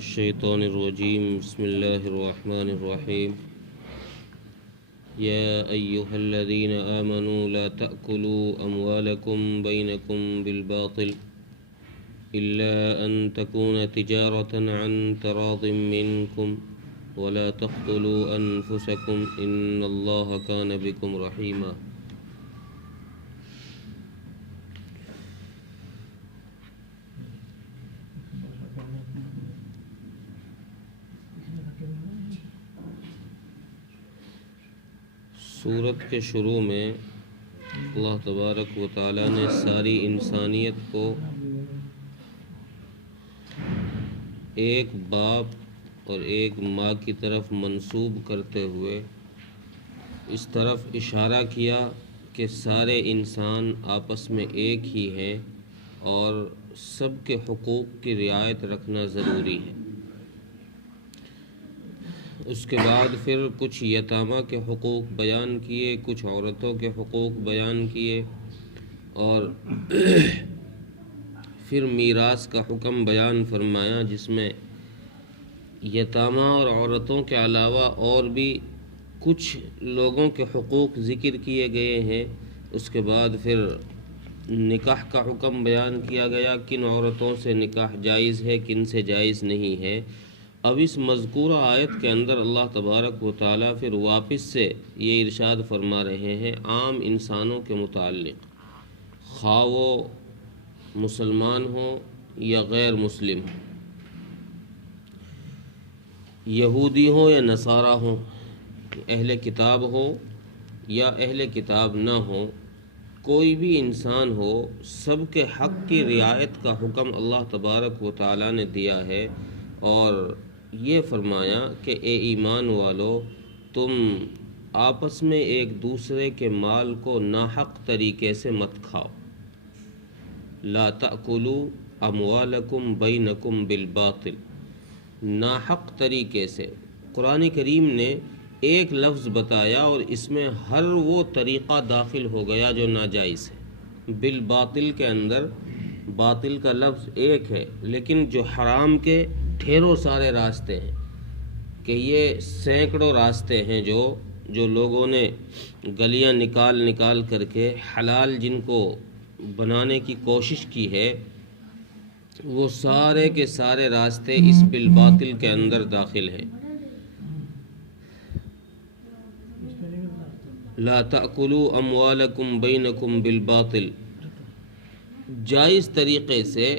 الشيطان الرجيم بسم الله الرحمن الرحيم يا أيها الذين آمنوا لا تأكلوا أموالكم بينكم بالباطل إلا أن تكون تجارة عن تراض منكم ولا تقتلوا أنفسكم إن الله كان بكم رحيما. سورت کے شروع میں اللہ تبارک و تعالیٰ نے ساری انسانیت کو ایک باپ اور ایک ماں کی طرف منسوب کرتے ہوئے اس طرف اشارہ کیا کہ سارے انسان آپس میں ایک ہی ہیں اور سب کے حقوق کی رعایت رکھنا ضروری ہے۔ اس کے بعد پھر کچھ یتامہ کے حقوق بیان کیے، کچھ عورتوں کے حقوق بیان کیے اور پھر میراث کا حکم بیان فرمایا، جس میں یتامہ اور عورتوں کے علاوہ اور بھی کچھ لوگوں کے حقوق ذکر کیے گئے ہیں۔ اس کے بعد پھر نکاح کا حکم بیان کیا گیا، کن عورتوں سے نکاح جائز ہے، کن سے جائز نہیں ہے۔ اب اس مذکورہ آیت کے اندر اللہ تبارک و تعالیٰ پھر واپس سے یہ ارشاد فرما رہے ہیں عام انسانوں کے متعلق، خواہ وہ مسلمان ہوں یا غیر مسلم ہوں، یہودی ہوں یا نصارہ ہوں، اہل کتاب ہو یا اہل کتاب نہ ہو، کوئی بھی انسان ہو، سب کے حق کی رعایت کا حکم اللہ تبارک و تعالیٰ نے دیا ہے اور یہ فرمایا کہ اے ایمان والو، تم آپس میں ایک دوسرے کے مال کو ناحق طریقے سے مت کھاؤ۔ لا تأکلوا اموالکم بینکم بالباطل، ناحق طریقے سے۔ قرآن کریم نے ایک لفظ بتایا اور اس میں ہر وہ طریقہ داخل ہو گیا جو ناجائز ہے۔ بالباطل کے اندر باطل کا لفظ ایک ہے، لیکن جو حرام کے ڈھیروں سارے راستے ہیں، کہ یہ سینکڑوں راستے ہیں جو لوگوں نے گلیاں نکال کر کے حلال جن کو بنانے کی کوشش کی ہے، وہ سارے کے سارے راستے اس بالباطل کے اندر داخل ہیں۔ لا تأکلوا اموالکم بینکم بالباطل، جائز طریقے سے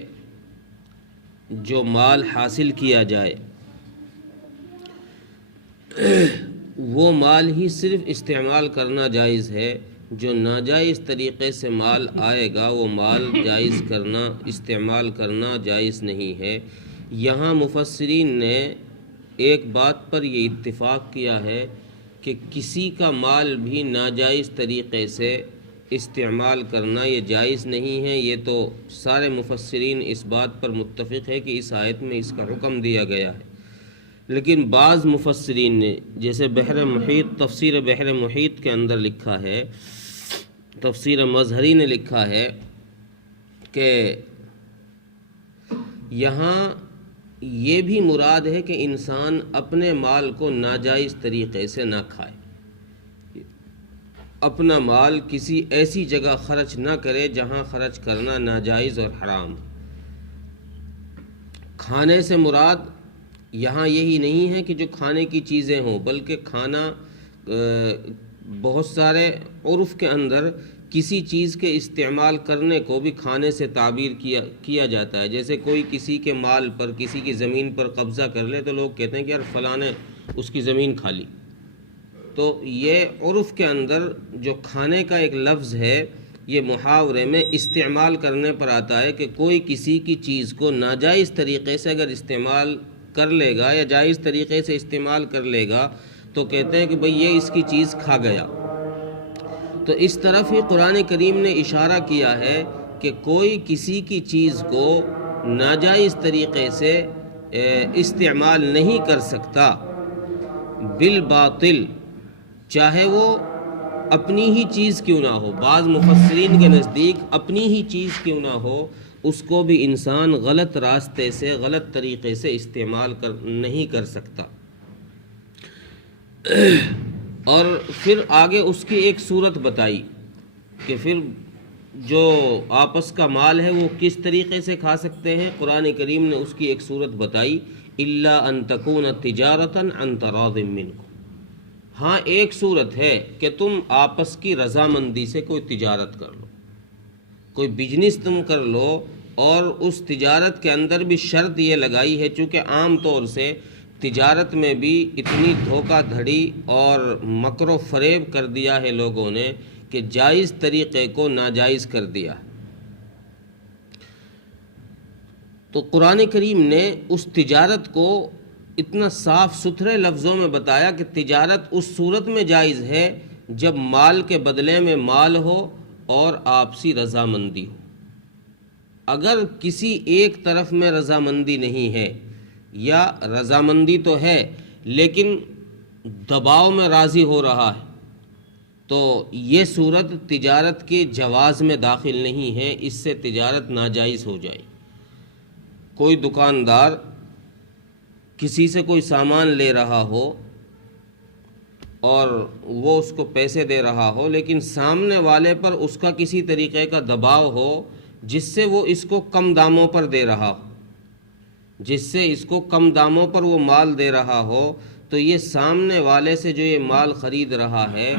جو مال حاصل کیا جائے وہ مال ہی صرف استعمال کرنا جائز ہے، جو ناجائز طریقے سے مال آئے گا وہ مال جائز کرنا، استعمال کرنا جائز نہیں ہے۔ یہاں مفسرین نے ایک بات پر یہ اتفاق کیا ہے کہ کسی کا مال بھی ناجائز طریقے سے استعمال کرنا یہ جائز نہیں ہے۔ یہ تو سارے مفسرین اس بات پر متفق ہے کہ اس آیت میں اس کا حکم دیا گیا ہے، لیکن بعض مفسرین نے، جیسے بحر محیط، تفسیر بحر محیط کے اندر لکھا ہے، تفسیر مظہری نے لکھا ہے کہ یہاں یہ بھی مراد ہے کہ انسان اپنے مال کو ناجائز طریقے سے نہ کھائے، اپنا مال کسی ایسی جگہ خرچ نہ کرے جہاں خرچ کرنا ناجائز اور حرام۔ کھانے سے مراد یہاں یہی نہیں ہے کہ جو کھانے کی چیزیں ہوں، بلکہ کھانا بہت سارے عرف کے اندر کسی چیز کے استعمال کرنے کو بھی کھانے سے تعبیر کیا جاتا ہے۔ جیسے کوئی کسی کے مال پر، کسی کی زمین پر قبضہ کر لے تو لوگ کہتے ہیں کہ یار فلاں نے اس کی زمین کھا لی۔ تو یہ عرف کے اندر جو کھانے کا ایک لفظ ہے، یہ محاورے میں استعمال کرنے پر آتا ہے کہ کوئی کسی کی چیز کو ناجائز طریقے سے اگر استعمال کر لے گا یا جائز طریقے سے استعمال کر لے گا تو کہتے ہیں کہ بھئی یہ اس کی چیز کھا گیا۔ تو اس طرف ہی قرآن کریم نے اشارہ کیا ہے کہ کوئی کسی کی چیز کو ناجائز طریقے سے استعمال نہیں کر سکتا بالباطل، چاہے وہ اپنی ہی چیز کیوں نہ ہو۔ بعض مفسرین کے نزدیک اپنی ہی چیز کیوں نہ ہو اس کو بھی انسان غلط راستے سے غلط طریقے سے استعمال نہیں کر سکتا۔ اور پھر آگے اس کی ایک صورت بتائی کہ پھر جو آپس کا مال ہے وہ کس طریقے سے کھا سکتے ہیں۔ قرآن کریم نے اس کی ایک صورت بتائی، الا ان تکون تجارتا عن تراض منکم۔ ہاں ایک صورت ہے کہ تم آپس کی رضامندی سے کوئی تجارت کر لو، کوئی بزنس تم کر لو، اور اس تجارت کے اندر بھی شرط یہ لگائی ہے، چونکہ عام طور سے تجارت میں بھی اتنی دھوکہ دھڑی اور مکر و فریب کر دیا ہے لوگوں نے کہ جائز طریقے کو ناجائز کر دیا۔ تو قرآن کریم نے اس تجارت کو اتنا صاف ستھرے لفظوں میں بتایا کہ تجارت اس صورت میں جائز ہے جب مال کے بدلے میں مال ہو اور آپسی رضامندی ہو۔ اگر کسی ایک طرف میں رضامندی نہیں ہے، یا رضامندی تو ہے لیکن دباؤ میں راضی ہو رہا ہے، تو یہ صورت تجارت کے جواز میں داخل نہیں ہے، اس سے تجارت ناجائز ہو جائے۔ کوئی دکاندار کسی سے کوئی سامان لے رہا ہو اور وہ اس کو پیسے دے رہا ہو، لیکن سامنے والے پر اس کا کسی طریقے کا دباؤ ہو جس سے وہ اس کو کم داموں پر دے رہا ہو، جس سے اس کو کم داموں پر وہ مال دے رہا ہو، تو یہ سامنے والے سے جو یہ مال خرید رہا ہے،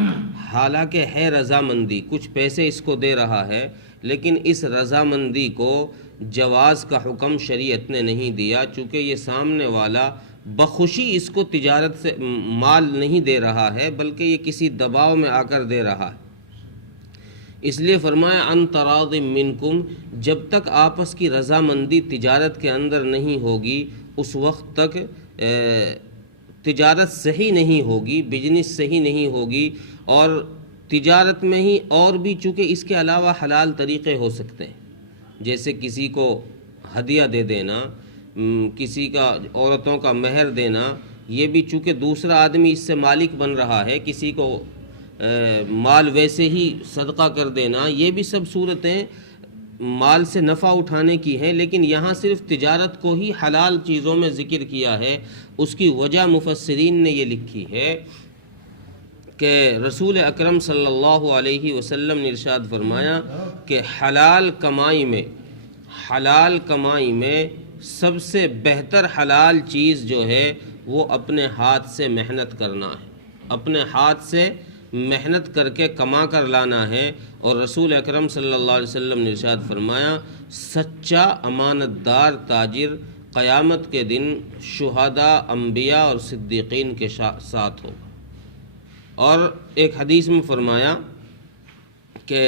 حالانکہ ہے رضامندی، کچھ پیسے اس کو دے رہا ہے، لیکن اس رضامندی کو جواز کا حکم شریعت نے نہیں دیا، چونکہ یہ سامنے والا بخوشی اس کو تجارت سے مال نہیں دے رہا ہے، بلکہ یہ کسی دباؤ میں آ کر دے رہا ہے۔ اس لیے فرمایا ان تراض منکم، جب تک آپس کی رضامندی تجارت کے اندر نہیں ہوگی اس وقت تک تجارت صحیح نہیں ہوگی، بزنس صحیح نہیں ہوگی۔ اور تجارت میں ہی اور بھی چونکہ اس کے علاوہ حلال طریقے ہو سکتے ہیں، جیسے کسی کو ہدیہ دے دینا، کسی کا عورتوں کا مہر دینا، یہ بھی چونکہ دوسرا آدمی اس سے مالک بن رہا ہے، کسی کو مال ویسے ہی صدقہ کر دینا، یہ بھی سب صورتیں مال سے نفع اٹھانے کی ہیں، لیکن یہاں صرف تجارت کو ہی حلال چیزوں میں ذکر کیا ہے۔ اس کی وجہ مفسرین نے یہ لکھی ہے کہ رسول اکرم صلی اللہ علیہ وسلم نے ارشاد فرمایا کہ حلال کمائی میں سب سے بہتر حلال چیز جو ہے وہ اپنے ہاتھ سے محنت کرنا ہے، اپنے ہاتھ سے محنت کر کے کما کر لانا ہے۔ اور رسول اکرم صلی اللہ علیہ وسلم نے ارشاد فرمایا سچا امانت دار تاجر قیامت کے دن شہداء، انبیاء اور صدیقین کے ساتھ ہوگا۔ اور ایک حدیث میں فرمایا کہ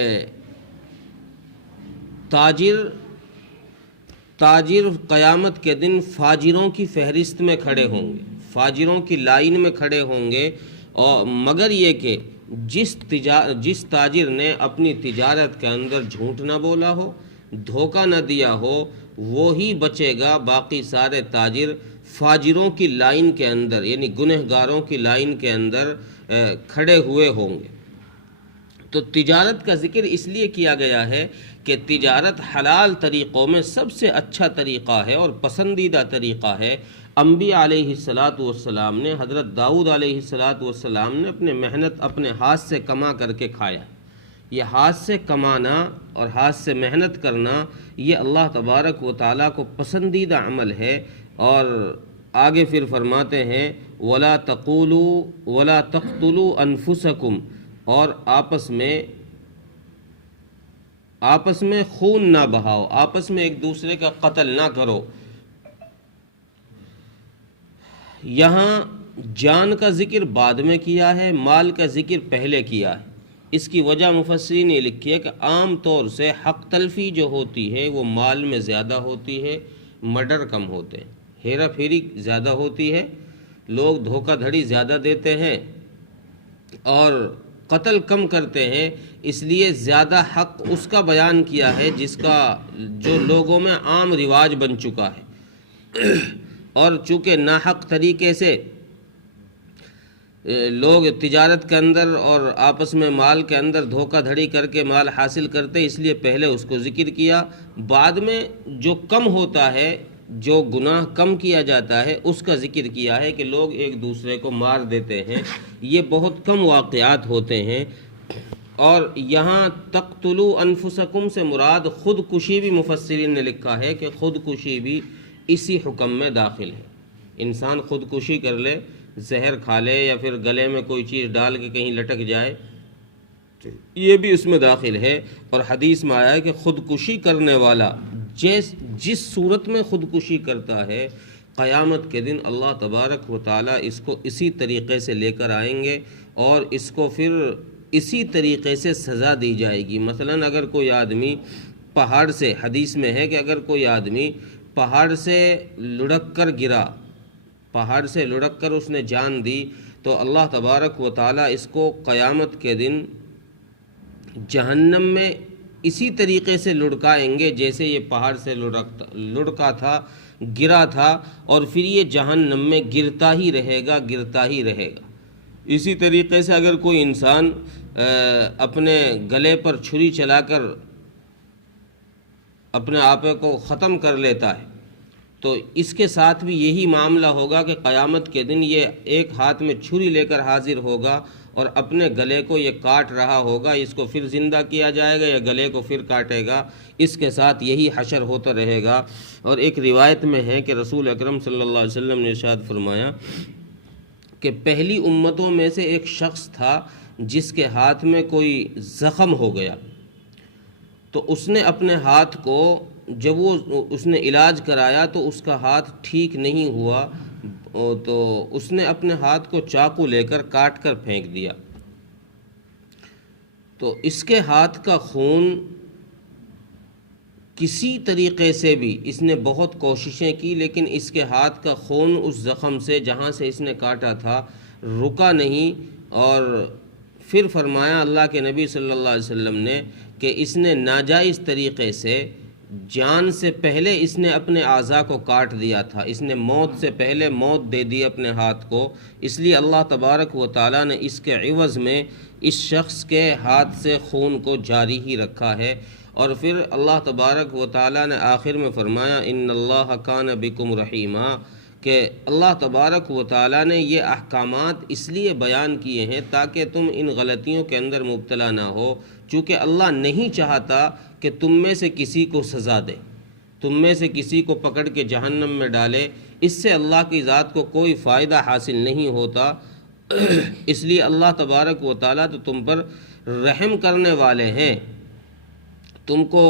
تاجر قیامت کے دن فاجروں کی فہرست میں کھڑے ہوں گے، فاجروں کی لائن میں کھڑے ہوں گے، اور مگر یہ کہ جس تاجر نے اپنی تجارت کے اندر جھوٹ نہ بولا ہو، دھوکہ نہ دیا ہو، وہی بچے گا، باقی سارے تاجر فاجروں کی لائن کے اندر یعنی گنہگاروں کی لائن کے اندر کھڑے ہوئے ہوں گے۔ تو تجارت کا ذکر اس لیے کیا گیا ہے کہ تجارت حلال طریقوں میں سب سے اچھا طریقہ ہے اور پسندیدہ طریقہ ہے۔ انبیاء علیہ السلام نے، حضرت داؤد علیہ السلام نے اپنے محنت اپنے ہاتھ سے کما کر کے کھایا۔ یہ ہاتھ سے کمانا اور ہاتھ سے محنت کرنا یہ اللہ تبارک و تعالیٰ کو پسندیدہ عمل ہے۔ اور آگے پھر فرماتے ہیں وَلَا تَقْتُلُوا أَنفُسَكُمْ، اور آپس میں خون نہ بہاؤ، آپس میں ایک دوسرے کا قتل نہ کرو۔ یہاں جان کا ذکر بعد میں کیا ہے، مال کا ذکر پہلے کیا ہے۔ اس کی وجہ مفسرین نے لکھی ہے کہ عام طور سے حق تلفی جو ہوتی ہے وہ مال میں زیادہ ہوتی ہے، مرڈر کم ہوتے ہیں، ہیرا پھیری زیادہ ہوتی ہے، لوگ دھوکہ دھڑی زیادہ دیتے ہیں اور قتل کم کرتے ہیں، اس لیے زیادہ حق اس کا بیان کیا ہے جو لوگوں میں عام رواج بن چکا ہے۔ اور چونکہ ناحق طریقے سے لوگ تجارت کے اندر اور آپس میں مال کے اندر دھوکہ دھڑی کر کے مال حاصل کرتے، اس لیے پہلے اس کو ذکر کیا، بعد میں جو کم ہوتا ہے، جو گناہ کم کیا جاتا ہے اس کا ذکر کیا ہے کہ لوگ ایک دوسرے کو مار دیتے ہیں، یہ بہت کم واقعات ہوتے ہیں۔ اور یہاں تقتلوا انفسکم سے مراد خودکشی بھی مفسرین نے لکھا ہے کہ خودکشی بھی اسی حکم میں داخل ہے۔ انسان خودکشی کر لے، زہر کھا لے یا پھر گلے میں کوئی چیز ڈال کے کہیں لٹک جائے، یہ بھی اس میں داخل ہے۔ اور حدیث میں آیا ہے کہ خودکشی کرنے والا جس صورت میں خودکشی کرتا ہے، قیامت کے دن اللہ تبارک و تعالیٰ اس کو اسی طریقے سے لے کر آئیں گے اور اس کو پھر اسی طریقے سے سزا دی جائے گی۔ مثلا اگر کوئی آدمی پہاڑ سے، حدیث میں ہے کہ اگر کوئی آدمی پہاڑ سے لڑک کر گرا، پہاڑ سے لڑک کر اس نے جان دی، تو اللہ تبارک و تعالیٰ اس کو قیامت کے دن جہنم میں اسی طریقے سے لڑکائیں گے جیسے یہ پہاڑ سے لڑکا تھا، گرا تھا، اور پھر یہ جہنم میں گرتا ہی رہے گا، گرتا ہی رہے گا۔ اسی طریقے سے اگر کوئی انسان اپنے گلے پر چھری چلا کر اپنے آپ کو ختم کر لیتا ہے، تو اس کے ساتھ بھی یہی معاملہ ہوگا کہ قیامت کے دن یہ ایک ہاتھ میں چھری لے کر حاضر ہوگا اور اپنے گلے کو یہ کاٹ رہا ہوگا، اس کو پھر زندہ کیا جائے گا یا گلے کو پھر کاٹے گا، اس کے ساتھ یہی حشر ہوتا رہے گا۔ اور ایک روایت میں ہے کہ رسول اکرم صلی اللہ علیہ وسلم نے ارشاد فرمایا کہ پہلی امتوں میں سے ایک شخص تھا جس کے ہاتھ میں کوئی زخم ہو گیا، تو اس نے اپنے ہاتھ کو، جب اس نے علاج کرایا تو اس کا ہاتھ ٹھیک نہیں ہوا، تو اس نے اپنے ہاتھ کو چاقو لے کر کاٹ کر پھینک دیا، تو اس کے ہاتھ کا خون کسی طریقے سے بھی، اس نے بہت کوششیں کی لیکن اس کے ہاتھ کا خون اس زخم سے جہاں سے اس نے کاٹا تھا رکا نہیں۔ اور پھر فرمایا اللہ کے نبی صلی اللہ علیہ وسلم نے کہ اس نے ناجائز طریقے سے، جان سے پہلے اس نے اپنے اعضاء کو کاٹ دیا تھا، اس نے موت سے پہلے موت دے دی اپنے ہاتھ کو، اس لیے اللہ تبارک و تعالیٰ نے اس کے عوض میں اس شخص کے ہاتھ سے خون کو جاری ہی رکھا ہے۔ اور پھر اللہ تبارک و تعالیٰ نے آخر میں فرمایا ان اللہ کان بکم رحیما، کہ اللہ تبارک و تعالیٰ نے یہ احکامات اس لیے بیان کیے ہیں تاکہ تم ان غلطیوں کے اندر مبتلا نہ ہو، چونکہ اللہ نہیں چاہتا کہ تم میں سے کسی کو سزا دے، تم میں سے کسی کو پکڑ کے جہنم میں ڈالے، اس سے اللہ کی ذات کو کوئی فائدہ حاصل نہیں ہوتا۔ اس لیے اللہ تبارک و تعالیٰ تو تم پر رحم کرنے والے ہیں، تم کو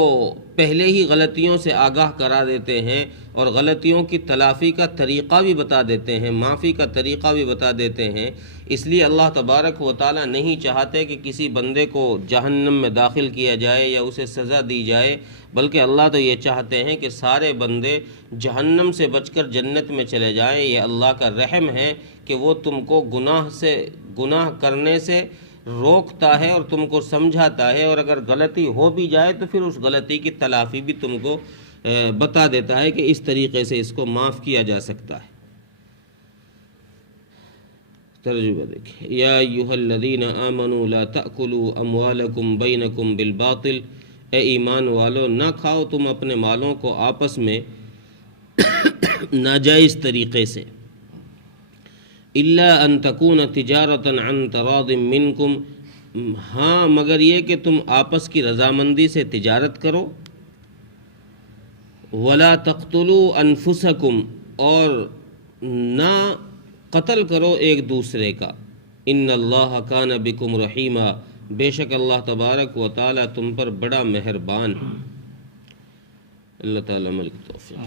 پہلے ہی غلطیوں سے آگاہ کرا دیتے ہیں اور غلطیوں کی تلافی کا طریقہ بھی بتا دیتے ہیں، معافی کا طریقہ بھی بتا دیتے ہیں۔ اس لیے اللہ تبارک و تعالیٰ نہیں چاہتے کہ کسی بندے کو جہنم میں داخل کیا جائے یا اسے سزا دی جائے، بلکہ اللہ تو یہ چاہتے ہیں کہ سارے بندے جہنم سے بچ کر جنت میں چلے جائیں۔ یہ اللہ کا رحم ہے کہ وہ تم کو گناہ کرنے سے روکتا ہے اور تم کو سمجھاتا ہے، اور اگر غلطی ہو بھی جائے تو پھر اس غلطی کی تلافی بھی تم کو بتا دیتا ہے کہ اس طریقے سے اس کو معاف کیا جا سکتا ہے۔ ترجمہ دیکھیں، یا ایھا الذین آمنوا لا تأکلوا اموالکم بینکم بالباطل، اے ایمان والو نہ کھاؤ تم اپنے مالوں کو آپس میں ناجائز طریقے سے، الا ان تکون تجارتا عن تراض منکم، ہاں مگر یہ کہ تم آپس کی رضامندی سے تجارت کرو، ولا تقتلوا انفسکم، اور نہ قتل کرو ایک دوسرے کا، ان اللہ کان بکم رحیما، بے شک اللہ تبارک و تعالیٰ تم پر بڑا مہربان ہے۔ اللہ تعالیٰ ملک توفیق۔